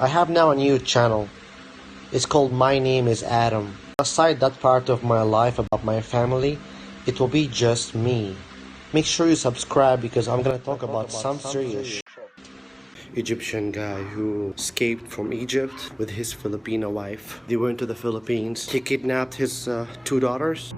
I have now a new channel. It's called My Name is Adam. Aside that part of my life about my family, it will be just me. Make sure you subscribe because I'm gonna talk about some serious Egyptian guy who escaped from Egypt with his Filipino wife. They went to the Philippines. He kidnapped his two daughters.